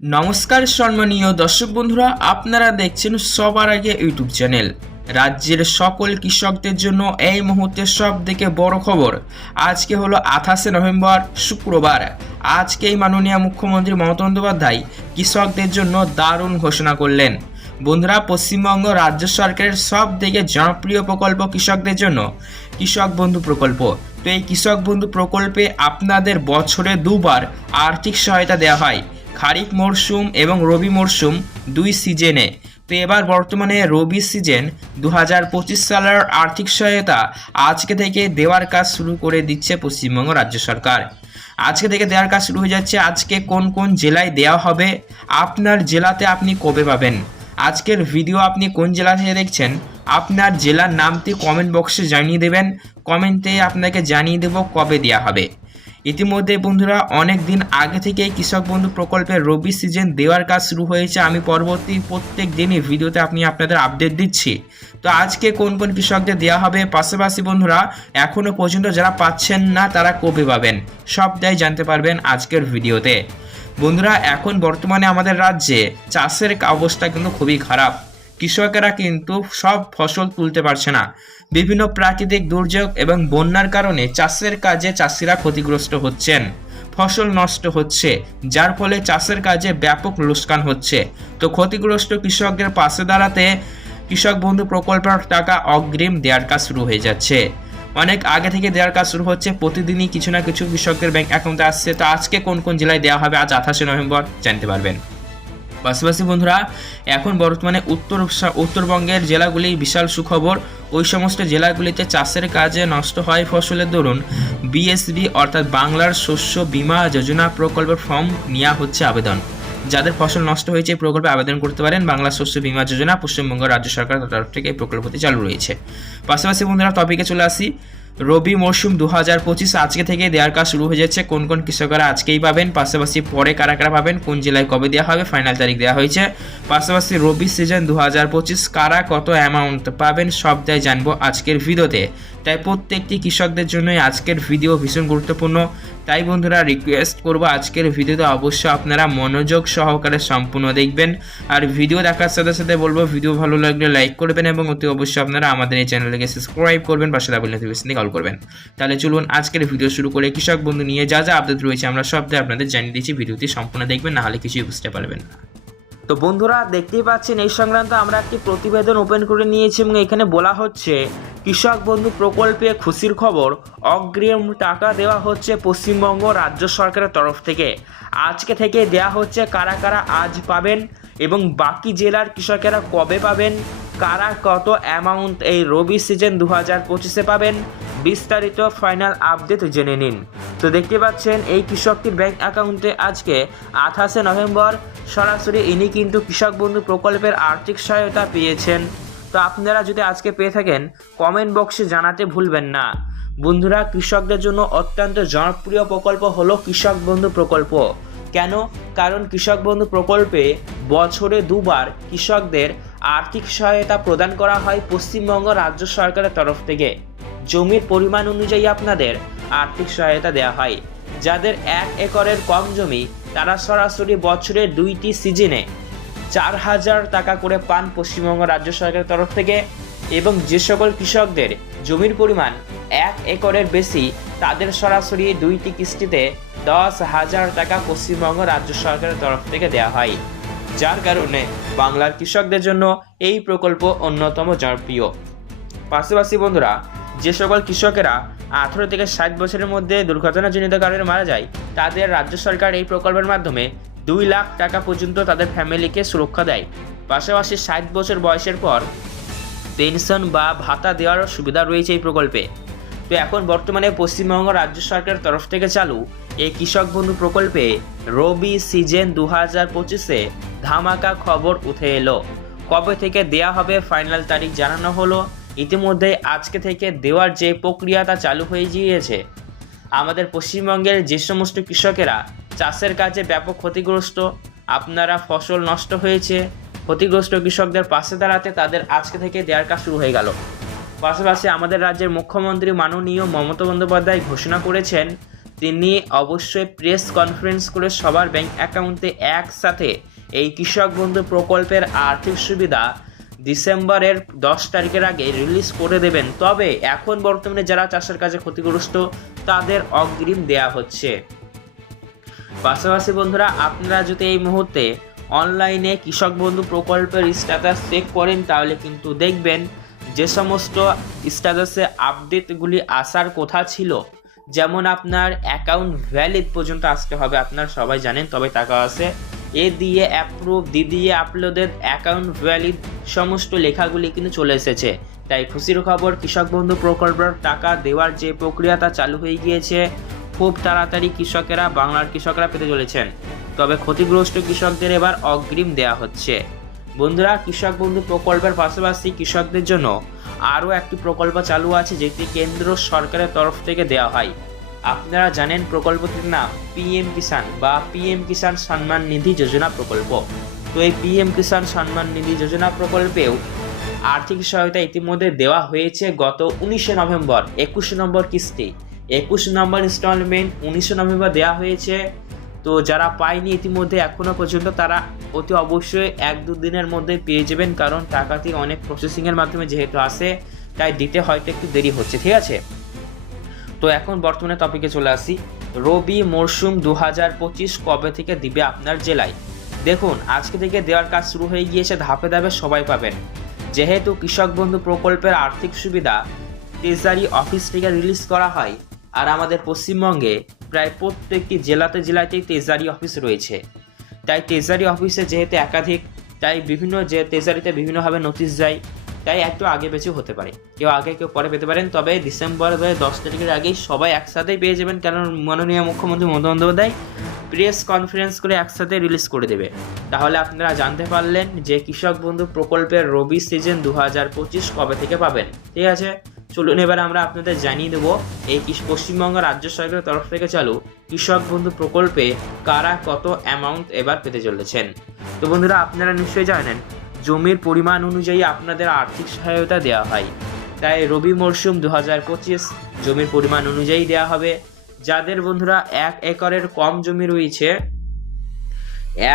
নমস্কার সম্মানীয় দর্শক বন্ধুরা, আপনারা দেখছেন সবার আগে ইউটিউব চ্যানেল। রাজ্যের সকল কৃষকদের জন্য এই মুহূর্তে সব থেকে বড় খবর। আজকে হলো আঠাশে নভেম্বর, শুক্রবার। আজকেই মাননীয় মুখ্যমন্ত্রী মমতা বন্দ্যোপাধ্যায় কৃষকদের জন্য দারুণ ঘোষণা করলেন। বন্ধুরা, পশ্চিমবঙ্গ রাজ্য সরকারের সব থেকে জনপ্রিয় প্রকল্প কৃষকদের জন্য কৃষক বন্ধু প্রকল্প। তো এই কৃষক বন্ধু প্রকল্পে আপনাদের বছরে দুবার আর্থিক সহায়তা দেওয়া হয়। খারিফ মরশুম এবং রবি মরশুম দুই সিজনে। তো এবার বর্তমানে রবি সিজন দু হাজার পঁচিশ সালের আর্থিক সহায়তা আজকে থেকে দেওয়ার কাজ শুরু করে দিচ্ছে পশ্চিমবঙ্গ রাজ্য সরকার। আজকে থেকে দেওয়ার কাজ শুরু হয়ে যাচ্ছে। আজকে কোন কোন জেলায় দেওয়া হবে, আপনার জেলাতে আপনি কবে পাবেন? আজকের ভিডিও আপনি কোন জেলা থেকে দেখছেন, আপনার জেলার নামটি কমেন্ট বক্সে জানিয়ে দেবেন। কমেন্টে আপনাকে জানিয়ে দেব কবে দেওয়া হবে। ইতিমধ্যে বন্ধুরা, অনেক দিন আগে থেকেই কৃষক বন্ধু প্রকল্পের রবি সিজন দেওয়ার কাজ শুরু হয়েছে। আমি পরবর্তী প্রত্যেক দিনই ভিডিওতে আপনি আপনাদের আপডেট দিচ্ছি। তো আজকে কোন কোন কৃষকদের দেওয়া হবে? পাশাপাশি বন্ধুরা এখনও পর্যন্ত যারা পাচ্ছেন না, তারা কবে পাবেন? সবটাই জানতে পারবেন আজকের ভিডিওতে। বন্ধুরা, এখন বর্তমানে আমাদের রাজ্যে চাষের অবস্থা কিন্তু খুবই খারাপ। কৃষকেরা কিন্তু সব ফসল তুলতে পারছে না। বিভিন্ন প্রাকৃতিক দুর্যোগ এবং বন্যার কারণে চাষের কাজে চাষিরা ক্ষতিগ্রস্ত হচ্ছেন। ফসল নষ্ট হচ্ছে, যার ফলে চাষের কাজে ব্যাপক লোকসান হচ্ছে। তো ক্ষতিগ্রস্ত কৃষকদের পাশে দাঁড়াতে কৃষক বন্ধু প্রকল্পের টাকা অগ্রিম দেওয়ার কাজ শুরু হয়ে যাচ্ছে। অনেক আগে থেকে দেওয়ার কাজ শুরু হচ্ছে, প্রতিদিনই কিছু না কিছু কৃষকের ব্যাংক অ্যাকাউন্টে আসছে। তো আজকে কোন কোন জেলায় দেওয়া হবে? আজ আঠাশে নভেম্বর, জানতে পারবেন। পাশাপাশি বন্ধুরা, এখন বর্তমানে উত্তর উত্তরবঙ্গের জেলাগুলি বিশাল সুখবর। ওই সমস্ত জেলাগুলিতে চাষের কাজে নষ্ট হয় ফসলের দরুন। বিএসবি অর্থাৎ বাংলার শস্য বীমা যোজনা প্রকল্পের ফর্ম নেওয়া হচ্ছে আবেদন। যাদের ফসল নষ্ট হয়েছে এই প্রকল্পে আবেদন করতে পারেন। বাংলা শস্য বীমা যোজনা পশ্চিমবঙ্গ রাজ্য সরকার তরফ থেকে এই প্রকল্পটি চালু রয়েছে। পাশাপাশি বন্ধুরা টপিকে চলে আসি। রবি মৌসুম দু হাজার পঁচিশ আজকে থেকে দেওয়ার কাজ শুরু হয়ে যাচ্ছে। কোন কোন কৃষকরা আজকেই পাবেন? পাশাপাশি পরে কারা কারা পাবেন? কোন জেলায় কবে দেওয়া হবে? ফাইনাল তারিখ দেওয়া হয়েছে। পাশাপাশি রবি সিজন দু হাজার পঁচিশ কারা কত অ্যামাউন্ট পাবেন? সবটাই জানব আজকের ভিডিওতে। তাই প্রত্যেকটি কৃষকদের জন্যই আজকের ভিডিও ভীষণ গুরুত্বপূর্ণ। তাই বন্ধুরা রিকোয়েস্ট করব আজকের ভিডিওতে অবশ্যই আপনারা মনোযোগ সহকারে সম্পূর্ণ দেখবেন। আর ভিডিও দেখার সাথে সাথে বলব, ভিডিও ভালো লাগলে লাইক করবেন এবং অতি অবশ্যই আপনারা আমাদের এই চ্যানেলকে সাবস্ক্রাইব করবেন, পাশে ডাবল নোটিফিকেশন কল করবেন। তাহলে চলুন আজকের ভিডিও শুরু করে। কৃষক বন্ধু নিয়ে যা যা আপডেট রয়েছে, আমরা সবটাই আপনাদের জানিয়ে দিচ্ছি। ভিডিওটি সম্পূর্ণ দেখবেন, না হলে কিছুই বুঝতে পারবেন না। তো বন্ধুরা, দেখতেই পাচ্ছেন, এই সংক্রান্ত আমরা একটি প্রতিবেদন ওপেন করে নিয়েছি এবং এখানে বলা হচ্ছে, কৃষক বন্ধু প্রকল্পে খুশির খবর, অগ্রিম টাকা দেওয়া হচ্ছে পশ্চিমবঙ্গ রাজ্য সরকারের তরফ থেকে। আজকে থেকে দেয়া হচ্ছে কারা কারা আজ পাবেন এবং বাকি জেলার কৃষকেরা কবে পাবেন, কারা কত অ্যামাউন্ট এই রবি সিজন দু হাজার পঁচিশে পাবেন, বিস্তারিত ফাইনাল আপডেট জেনে নিন। তো দেখতে পাচ্ছেন, এই কৃষকটির ব্যাংক অ্যাকাউন্টে আজকে আঠাশে নভেম্বর সরাসরি ইনি কিন্তু কৃষক বন্ধু প্রকল্পের আর্থিক সহায়তা পেয়েছেন। তো আপনারা যদি আজকে পেয়ে থাকেন কমেন্ট বক্সে জানাতে ভুলবেন না। বন্ধুরা, কৃষকদের জন্য অত্যন্ত জনপ্রিয় প্রকল্প হলো কৃষক বন্ধু প্রকল্প। কেন? কারণ কৃষক বন্ধু প্রকল্পে বছরে দুবার কৃষকদের আর্থিক সহায়তা প্রদান করা হয় পশ্চিমবঙ্গ রাজ্য সরকারের তরফ থেকে। জমির পরিমাণ অনুযায়ী আপনাদের আর্থিক সহায়তা দেওয়া হয়। যাদের এক একরের কম জমি, তারা সরাসরি বছরে দুইটি সিজনে চার হাজার টাকা করে পান পশ্চিমবঙ্গ রাজ্য সরকারের তরফ থেকে এবং যে সকল কৃষকদের জমির পরিমাণ এক একরের বেশি, তাদের সরাসরি দুইটি কিস্তিতে দশ হাজার টাকা পশ্চিমবঙ্গ রাজ্য সরকারের তরফ থেকে দেওয়া হয়। যার কারণে বাংলার কৃষকদের জন্য এই প্রকল্প অন্যতম জনপ্রিয়। পাশাপাশি বন্ধুরা, যে সকল কৃষকেরা আঠারো থেকে ষাট বছরের মধ্যে দুর্ঘটনাজনিত কারণে মারা যায়। তাদের রাজ্য সরকার এই প্রকল্পের মাধ্যমে দুই লাখ টাকা পর্যন্ত তাদের ফ্যামিলিকে সুরক্ষা দেয়। পাশাপাশি ষাট বছর বয়সের পর পেনশন বা ভাতা দেওয়ার সুবিধা রয়েছে এই প্রকল্পে। তো এখন বর্তমানে পশ্চিমবঙ্গ রাজ্য সরকারের তরফ থেকে চালু এই কৃষক বন্ধু প্রকল্পে রবি সিজন দু হাজার পঁচিশে ধামাকা খবর উঠে এলো। কবে থেকে দেয়া হবে, ফাইনাল তারিখ জানানো হলো ইতিমধ্যে আজকে থেকে দেওয়ার যে প্রক্রিয়া তা চালু হয়ে গিয়েছে। আমাদের পশ্চিমবঙ্গের যে সমস্ত কৃষকেরা চাষের কাজে ব্যাপক ক্ষতিগ্রস্ত, আপনারা ফসল নষ্ট হয়েছে, ক্ষতিগ্রস্ত কৃষকদের পাশে দাঁড়াতে তাদের আজকে থেকে দেওয়ার কাজ শুরু হয়ে গেল। পাশাপাশি আমাদের রাজ্যের মুখ্যমন্ত্রী মাননীয় মমতা বন্দ্যোপাধ্যায় ঘোষণা করেছেন, তিনি অবশ্যই প্রেস কনফারেন্স করে সবার ব্যাংক অ্যাকাউন্টে একসাথে এই কৃষক বন্ধু প্রকল্পের আর্থিক সুবিধা ডিসেম্বরের দশ তারিখের আগে রিলিজ করে দেবেন। তবে এখন বর্তমানে যারা চাষের কাজে ক্ষতিগ্রস্ত, তাদের অগ্রিম দেয়া হচ্ছে। পাশাপাশি বন্ধুরা, আপনারা যদি এই মুহূর্তে অনলাইনে কৃষক বন্ধু প্রকল্পের স্ট্যাটাস চেক করেন, তাহলে কিন্তু দেখবেন যে সমস্ত স্ট্যাটাসে আপডেটগুলি আসার কথা ছিল। যেমন আপনার অ্যাকাউন্ট ভ্যালিড পর্যন্ত আসতে হবে, আপনারা সবাই জানেন, তবে টাকা আসে এ দিয়ে অ্যাপ্রুভ দি দিয়ে আপলোডেড অ্যাকাউন্ট ভ্যালিড সমস্ত লেখাগুলি কিন্তু চলে এসেছে। তাই খুশির খবর, কৃষক বন্ধু প্রকল্পের টাকা দেওয়ার যে প্রক্রিয়া তা চালু হয়ে গিয়েছে, খুব তাড়াতাড়ি কৃষকেরা, বাংলার কৃষকরা পেতে চলেছেন। তবে ক্ষতিগ্রস্ত কৃষকদের এবার অগ্রিম দেয়া হচ্ছে। বন্ধুরা, কৃষক বন্ধু প্রকল্পের পাশাপাশি কৃষকদের জন্য আরও একটি প্রকল্প চালু আছে, যেটি কেন্দ্র সরকারের তরফ থেকে দেওয়া হয়। আপনারা জানেন প্রকল্পটির নাম পিএম কিষাণ বা পিএম কিষাণ সম্মান নিধি যোজনা প্রকল্প। তো এই পিএম কিষাণ সম্মান নিধি যোজনা প্রকল্পেও আর্থিক সহায়তা ইতিমধ্যে দেওয়া হয়েছে গত উনিশে নভেম্বর, একুশে নম্বর কিস্তি। একুশ নম্বর ইনস্টলমেন্ট উনিশে নভেম্বর দেওয়া হয়েছে। তো যারা পায়নি ইতিমধ্যে এখনও পর্যন্ত তারা অতি অবশ্যই এক দু দিনের মধ্যে পেয়ে যাবেন কারণ টাকাটি অনেক প্রসেসিংয়ের মাধ্যমে যেহেতু আসে, তাই দিতে হয়তো একটু দেরি হচ্ছে, ঠিক আছে? তো এখন বর্তমানে টপিকে চলে আসি। রবি মরশুম দু হাজার পঁচিশ কবে থেকে দিবে আপনার জেলায়? দেখুন, আজকে থেকে দেওয়ার কাজ শুরু হয়ে গিয়েছে, ধাপে ধাপে সবাই পাবেন। যেহেতু কৃষক বন্ধু প্রকল্পের আর্থিক সুবিধা ট্রেজারি অফিস থেকে রিলিজ করা হয়, আর আমাদের পশ্চিমবঙ্গে প্রায় প্রত্যেকটি জেলাতে জেলাতেই ট্রেজারি অফিস রয়েছে। তাই ট্রেজারি অফিসে যেহেতু একাধিক, তাই বিভিন্ন যে ট্রেজারিতে বিভিন্নভাবে নোটিশ যায় তাই একটু আগে পেছু হতে পারে। কেউ আগে, কেউ পরে পেতে পারেন, তবে ডিসেম্বর দশ তারিখের আগেই সবাই একসাথেই পেয়ে যাবেন, কারণ মাননীয় মুখ্যমন্ত্রী মমতা বন্দ্যোপাধ্যায় প্রেস কনফারেন্স করে একসাথে রিলিজ করে দেবে। তাহলে আপনারা জানতে পারলেন যে কৃষক বন্ধু প্রকল্পের রবি সিজন দু হাজার পঁচিশ কবে থেকে পাবেন। ঠিক আছে? চলুন এবার আমরা আপনাদের জানিয়ে দেবো, এই পশ্চিমবঙ্গ রাজ্য সরকারের তরফ থেকে চালু কৃষক বন্ধু প্রকল্পে কারা কত অ্যামাউন্ট এবার পেতে চলেছেন। তো বন্ধুরা, আপনারা নিশ্চয়ই জানেন জমির পরিমাণ অনুযায়ী আপনাদের আর্থিক সহায়তা দেওয়া হয়। তাই রবি মরশুম দু হাজার পঁচিশ জমির পরিমাণ অনুযায়ী দেওয়া হবে। যাদের বন্ধুরা এক একরের কম জমি রয়েছে,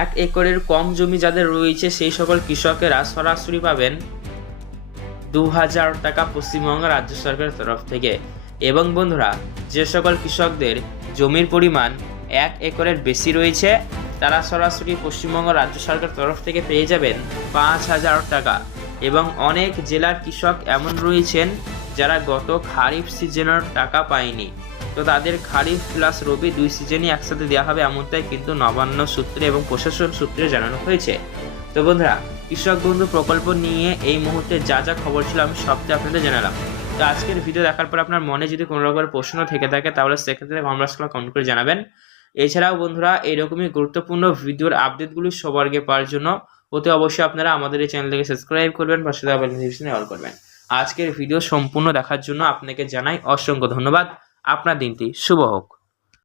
এক একরের কম জমি যাদের রয়েছে, সেই সকল কৃষকেরা সরাসরি পাবেন দু হাজার টাকা পশ্চিমবঙ্গ রাজ্য সরকারের তরফ থেকে। এবং বন্ধুরা, যে সকল কৃষকদের জমির পরিমাণ এক একরের বেশি রয়েছে তারা সরাসরি পশ্চিমবঙ্গ রাজ্য সরকার তরফ থেকে পেয়ে যাবেন পাঁচ হাজার টাকা। এবং অনেক জেলার কৃষক এমন রয়েছেন যারা গত খারিফ সিজনের টাকা পায়নি। তো তাদের খারিফ প্লাস রবি দুই সিজনই একসাথে দেওয়া হবে এমনটাই কিন্তু নবান্ন সূত্রে এবং প্রশাসন সূত্রে জানানো হয়েছে। তো বন্ধুরা, কৃষক বন্ধু প্রকল্প নিয়ে এই মুহূর্তে যা যা খবর ছিল আমি সবটা আপনাদের জানালাম। তো আজকের ভিডিও দেখার পর আপনার মনে যদি কোনো রকমের প্রশ্ন থেকে থাকে, তাহলে সেক্ষেত্রে কমরাস কমেন্ট করে জানাবেন। এছাড়াও বন্ধুরা এইরকমই গুরুত্বপূর্ণ ভিডিওর আপডেটগুলি সবার আগে পাওয়ার জন্য অতি অবশ্যই আপনারা আমাদের এই চ্যানেলটিকে সাবস্ক্রাইব করবেন, পাশে দেওয়া নোটিফিকেশনে অল করবেন। আজকের ভিডিও সম্পূর্ণ দেখার জন্য আপনাকে জানাই অসংখ্য ধন্যবাদ। আপনার দিনটি শুভ হোক।